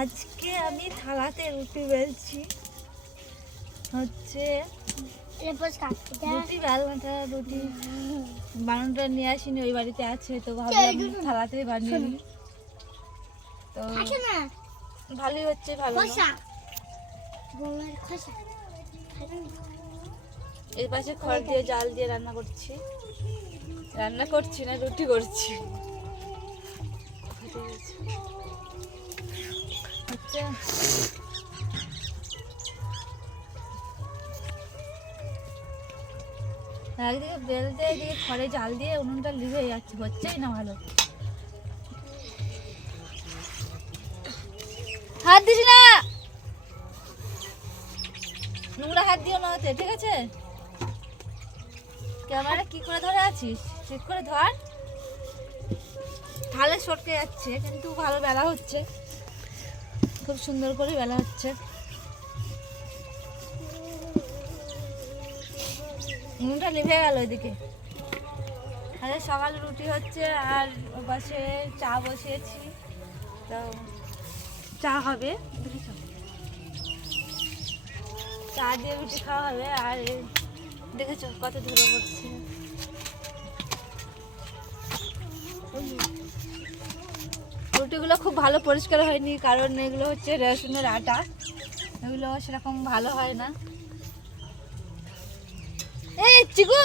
আজকে আমি থালাতে রুটি বেলছি। হচ্ছে রুটি বেলনাটা রুটি বানানোটা নিয়ে আসিনি ওই বাড়িতে আছে তো ভাবলাম থালাতে বানিয়ে নিই। তো ভালোই হচ্ছে ভালো খোসা। এই পাশে খড় দিয়ে জাল দিয়ে রান্না করছি। রান্না করছি না, রুটি করছি। হচ্ছে একদিকে বেলতে এদিকে খড়ে জাল দিয়ে উনুনটা লিভে যাচ্ছে হচ্ছেই না ভালো। হাত দিস না। নোংরা হাত দিও না ওতে, ঠিক আছে? ক্যামেরা কি করে ধরে আছিস? ঠিক করে ধর। তাহলে সটকে যাচ্ছে, কিন্তু ভালো বেলা হচ্ছে। খুব সুন্দর করে বেলা হচ্ছে। নুনটা লিভে গেল এদিকে। আরে সকালে রুটি হচ্ছে আর পাশে চা বসিয়েছি। তো চা হবে চা দিয়ে রুটি খাওয়া হবে আর দেখেছ কত ধুলো পড়ছে? রুটিগুলো খুব ভালো পরিষ্কার হয়নি, কারণ এগুলো হচ্ছে রেশনের আটা। এগুলো সেরকম ভালো হয় না। এই, চিকু!